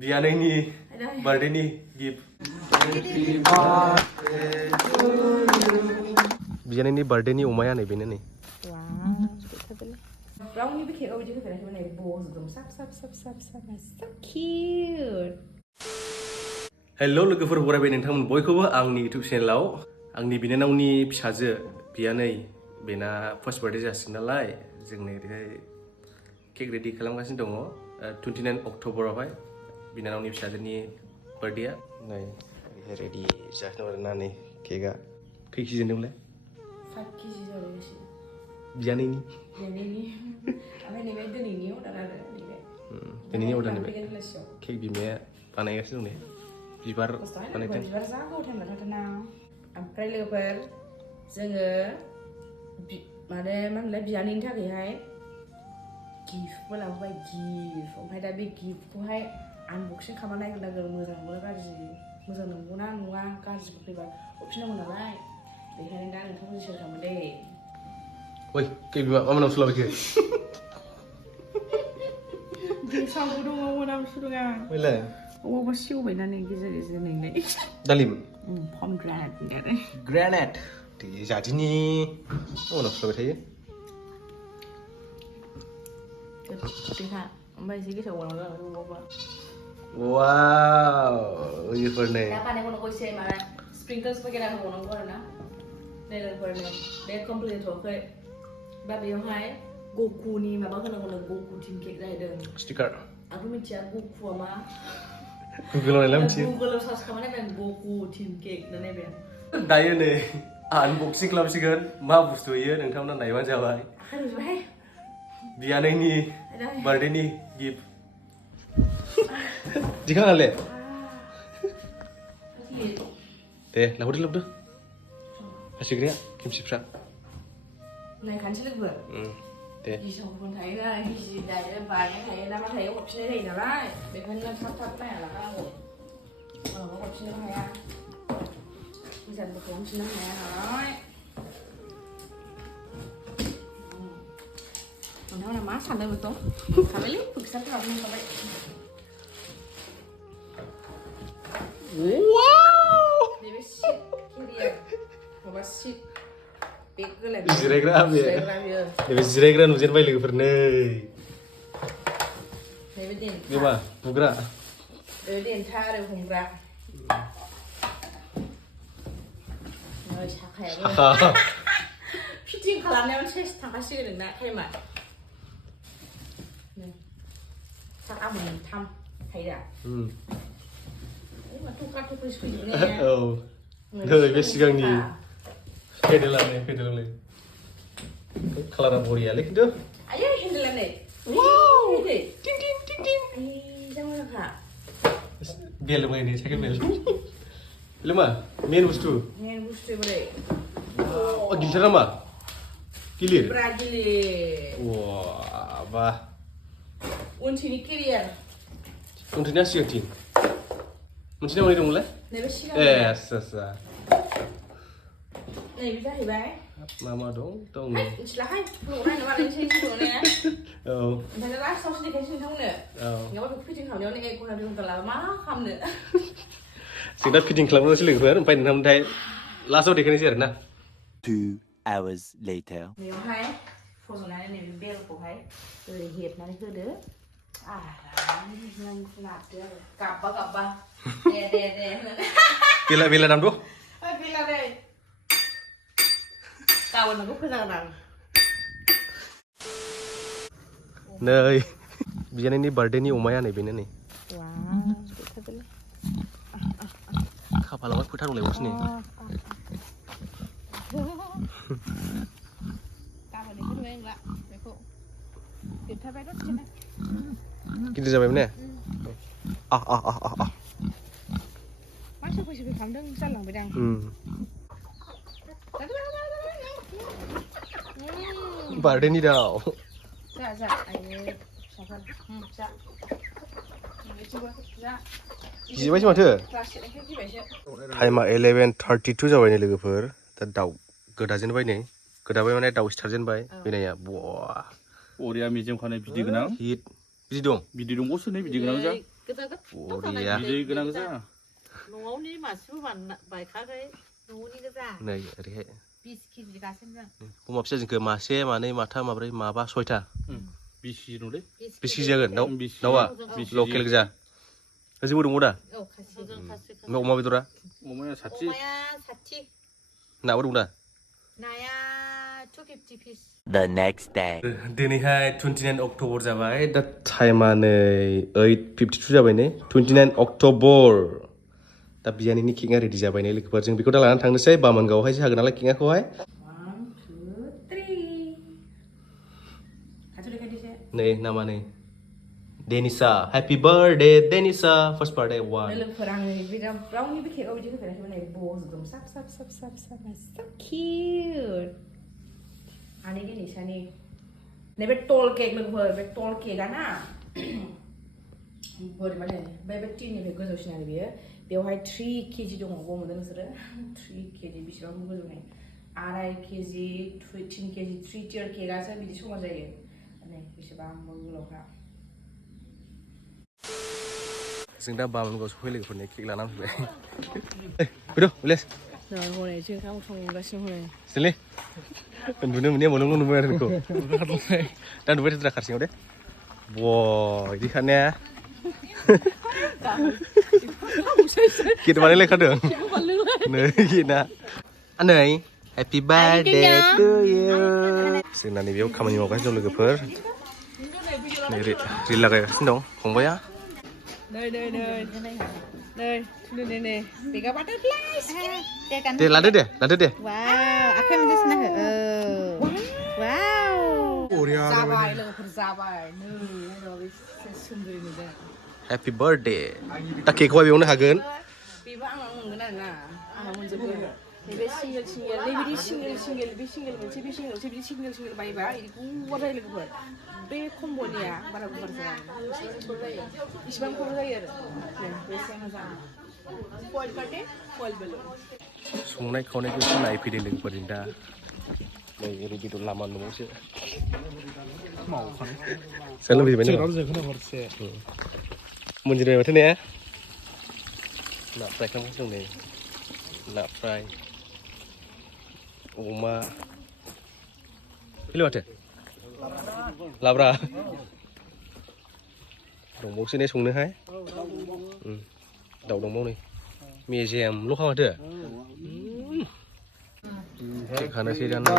बियानैनि बार्थडेनि gift बियानैनि बार्थडेनि अमाया नै बेनो नै रावनिबो केकआव बिदि होफेराखैमोन नै बजोबदों साब so cute हेलौ लोगोफोर बरायबाय नोंथांमोन बयखौबो आंनि इउटिउब चेनेलाव आंनि बिनानावनि फिसाजो बियानै बेना फार्स्ट बार्थडे जासिगोन नालाय जों नै ओरैहाय केक रेडि खालामगासिनो दङ 29 अक्ट'बरावहाय बिनानावनि फिसाजोनि बार्थडेआ नै ओरैहाय रेडि जासिनो आरोना नै केकआ खै केजि होनदोंमोनलाय 5 kg जाबाय बियानैनि ओमफ्राय नैबे दिनैनि अर्डार आरो दिनैनि अर्डार नैबे केक बिमाया बानायगासिनो दं नै बिबार बानायदों बिबार जा गोबाव टाइम लाथारदोंना ओमफ्राय लोगोफोर जोङो माने मा होनलाय बियानैनि थाखायहाय गिफ्टबो लाबोबाय गिफ्ट ओमफ्राय दा बे गिफ्टखौहाय आनबक्सिं खालामना नायग्रोनांगोन मोजां नंगौना गाज्रि मोजां नंगौना नङा गाज्रिबो फैबा हरफिननांगौ नालाय बेखायनो दा नोंथांमोनजों सेयार खालामो दे ओइ केक बिमा मा मोनामसु लाबोखो गेसावबो दङ मोनामसु दङ मैलाय अबावबा सेवबायना नै गेजेर गेजेर नैलाय दालिम पमग्रेनेट ग्रेनेट दे जादिनि मोनामसु लाबाय थायो गोदैखा ओमफ्राय एसे गेसाव गलांगौ अबावबा वाव बेफोर नै दा बानायबावनांगौ एसे माबा स्प्रिंकल्स वगैरह होबावनांगौ आरो ना नै लोगोफोरनो बे कमप्लिट जाथ'वाखै दा बेयावहाय गकुनि माबा होनांगौ गकु टिम केक जाहैदों स्टिकार आंथ' मिथिया गकुआ मा गुगोलाव नायला मिथियो गुगोलाव सार्च खालामनाय नायबाय गकु टिम केक ना नायबाय दायो नै आनबक्सिं खालामसिगोन मा बुस्थु इयो नोंथांमोना नायबानो जाबाय बियानैनि बार्थडेनि गिफ्ट दिखांनाले दे लाबोदो हासिग्राया खेमसिफ्रा नायखानोसै लोगोफोर दे गिसावफोर थायोना गिसि दायो बानाय थायो ना मा थायो हरफिननाय जायो नालाय बेखायनो थाब नाया लाखानांगौ माबा हरफिननोबो हाया मोजांबो खालामफिननो हाया नालाय नोंथांमोना मा सानदों बेखौ थाबायलै फैसाफोराबो मोनखाबाय नैबे सिट केरियार माबा सिट बेग गोलाव जिरायग्रा बे जिरायग्रा नुजेनबाय लोगोफोर नै नैबे देन्था बेमा बुग्रा बे देन्था आरो हमग्रा नै साखायाबो फिटिं खालामनायावनो सेस थांखासिगोन नोंना टाइमा साखा मोनथाम थायो दा थखा थखि सैजोबनाया औ नै बे सिगांनि पेडेलालाय कालारा बरियालै खिन्थु आयै हेन्देला नै वाव टिं टिं टिं टिं टिं जा मोजांखा बेल बायनाय साइकेल बेल मा मेन बुस्थु बोरै गिलिर नामा गिलिर ब्रा गिलिर वाह बा उनथिंनि केरियार उनथिंना सिगांथिं मोनसेना मोननै दंमोनलाय नैबे सिगां ए आस्सा नैबे जाहैबाय मा दं मिथिलाहाय ल'नाय नङा नोंसोर ल'नाया औ ओमफ्राय लास्टआवसो देखायनोसै नोंथांमोननो नङाबा बेखौ फिटिं खालामनायावनो 1 घन्टा 2 घन्टा लाबा मा खालामनो जों दा फिटिं खालामनोसै लोगोफोर ओमफ्राय नोंथांमोनथाय लास्टआव देखायनोसै आरो ना 2 hours later बेयावहाय फज'नानै नैबे बेलखौहाय ओरै हेबनानै होदो नारदो आरो गाब्बा दे बेला दामद' बेला दै गाबोन नोंखौ फोजागोन आं नै बियानैनि बार्थडेनि अमाया नै बेनो नै खाफालावहाय फोथा दंलायबावसो नै गिदिर जाबायमोन ने मानसि फैसा खालामदों जालांबाय दां बार्थडेनि दाउ जा आयै फिसाफोर जा गिबायसो माथो टाइमा 11:32 जाबाय नै लोगोफोर दा दाउ गोदाजेनबाय नै गोदाबाय माने दाउ सिथारजेनबाय फैनाया बरिया मिजिम खानाय बिदै गोनां हिट बिदि दं बिदै दंबावसो नै बिदै गोनां जा बरिया बिदै गोनां जा न'आवनि मासेबो बायखाखै न'नि गोजा नै ओरैहाय 20 केजि गासैनो जों अमा फिसा जोंखो मासे मानै माथाम माब्रै माबा 6था 20 केजि दंलै 20 केजि जागोन बिस दाउआ केजि। लकेल गोजा होजोंबो दङ दा औ खासि जों खासि ओमफ्राय अमा बेदरा अमाया 60 अमाया 60 नाबो दं दा नाया 250 पिस The next day. दिनैहाय 29 अक्ट'बर जाबाय दा टाइमा नै 8:52 जाबाय नै 29 अक्ट'बर दा बियानैनि केकआ रेडि जाबाय नै लोगोफोर जों बेखौ दा लानानै थांनोसै बामोनगावआवहायसो हागोन नालाय केकआखौहाय 1 2 3 खाथियाव देखायदो नै नामा नै Denisa happy birthday Denisa first birthday 1 लोगोफोर आङो रावनिबो केकआव बिदि होफेराखैमोन नै बजदों साब साब साब साब साब so cute आनै डेनिसानि नै बे टल केक लोगोफोर बे टल केकआ ना बोर माने बे टिननिफ्राय गोजौसिन आरो बेयो बेवहाय 3 केजि दङ गम मोनदों नोंसोरो 3 केजि बेसेबां गोजौ नै 2.5 केजि 3 केजि 3 टियार केकआसो बिदि समान जायो नै बेसेबां गोलावखा जों दा बामोनगाव सफै लोगोफोरनि केक लानानै फैबाय फैद' विलेस हनै जों ओंखाम संगासिनो हनै सिलै उन्दुनो मोनैया मोनलोंल' नुबाय आरो नोंखौ दा नुबाय थाद्रा खारसिङाव दे बय बिदि खारनाया केक बानायलायखादों नै केकना नै हेपि बार्थडे टु इउ जोंना नैबेयाव खामानि मावगासिनो दं लोगोफोर नै रिल लागायगासिनो दं फंबाया नै बेगा बाटारफ्लाइस दे लादो दे वाव आखाइ मोनसे सुना हो वाव जाबाय लोगोफोर जाबाय नै बेसे सुन्दर नुदों हेपि बार्थडे दा केकखौहाय बेयावनो हागोन बेबो आंनाव मोनगोन आरोना आंनाव मोनजोबगोन नैबे सिंगेल नैबिदि सिंगेल बे सिंगेल मोनसे बे सिंगेल मोनसे बिदि सिंगेल बायोबा बिदि गुवार जायो लोगोफोर बे कम्बनिया बारा गुवार जाया इसिबां खर जायो आरो बेसे मोजां फयल बार्थडे फयल बेलुन संनाय खावनायखौसो नायफैदों लोगोफोरजों दा नै ओरै बेदर लामा न'आवसो जानो लुबैबाय नामा मोनजिबाय माथो ने ना फ्राय खालामगासिनो दं नै ना फ्राय अमा फैलाय माथो लाब्रा दंबावसो ने संनोहाय दाउ दंबाव नै मेजेमल'खा माथो केक हानोसै दाना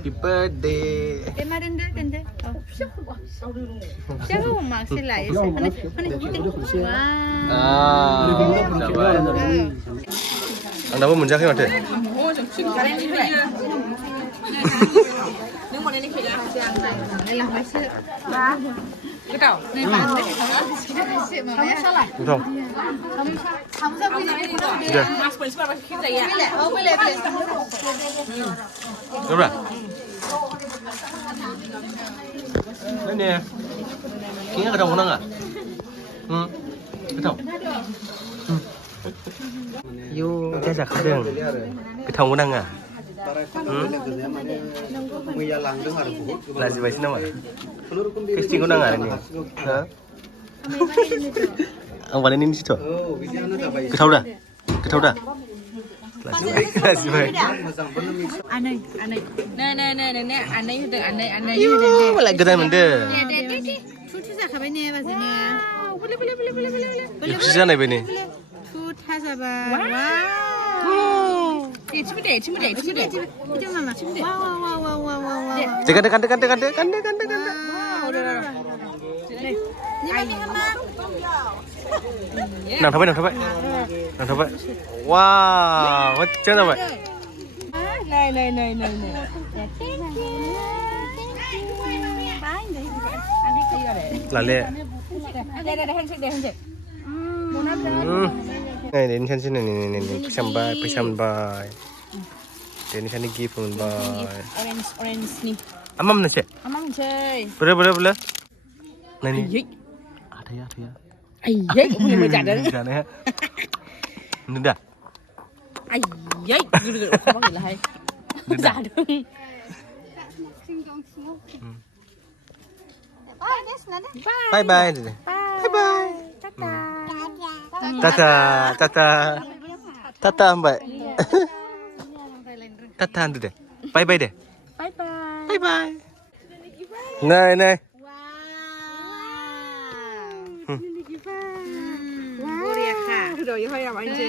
Happy birthday. Den. Oh. Siapa mau maksud lah? Mana? Ang dapat menjaga macam. Betul. Betul. Ya. Mas polis apa kita ya? Boleh. Berapa? Ini ya. Kayaknya ketemu nggak? Ketemu. Yo, jajakan. Ketemu nggak? Lagi baca nama. Casting nggak ada nih? Hah? Ang paling ini situ. Ketemu dah. Lagi baca. Aneh. Nah, aneh udah. Yo, malah gedan mende. Tuh zakat ini apa sih nih? Boleh. Ibu sih sana ini. Tuh hazaba. Wow. Cimde. Itu mama. Wow. Dekat. Udah. nằm thấp vậy wow quá chết rồi vậy Này này này này này. là lệ Đây đây đây handshake đây handshake. này đến chân trên này pesan bay đến chân đi phun bay Orange nih. amam nasi Amang chơi. boleh này này Ayy. ada ya Ayy, boleh macam dah. Jangan ya ini dah Ayy, gila sama gila hai. Dah dong. bye bye tata tata mbak tata deh bye bye deh Bye bye. bye bye này này Korea kah? Udah ya hai apa aja.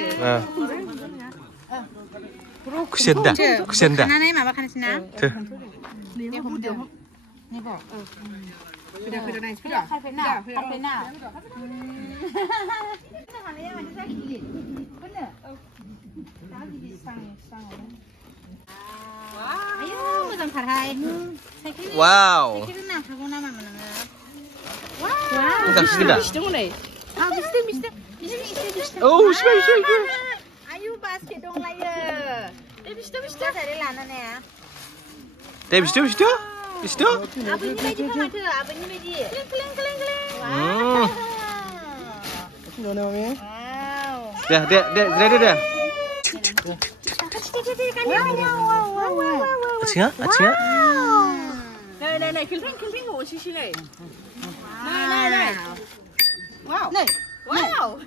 kusen dah Nana mà bác khăn xin nào. tuh Sudah sudah nice. Sudah. Khai phải nào? Khai phải nào? Ayo, mau jangan parhai. wow Kita nak aku nama mana? enggak sudah Tunggu nih. Ah, bisa. oh sudah Ayo basket dong lah ya. Bisa. Dari lana nih ya. deh bisa Apa ini baju kau macam? Apa ini baju? Keling. Wow. dah 아치야? Này, kilting ngủ xí xí này. Này. Wow. Này. Wow.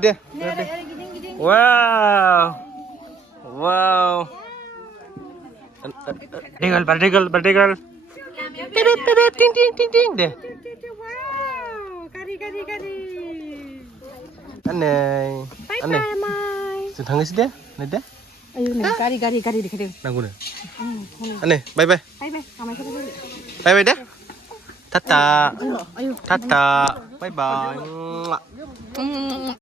Dia. Wow. Berdegal. Bebek, ting deh. Wow. Kari. Aneh. Mai. Sentang sih deh, nada. Ayo nih, kari dikit. Nanggu deh. Aneh, bye. Bye. Kamai kita dulu. Bye dah. Tata. Ayo. Tata. Bye.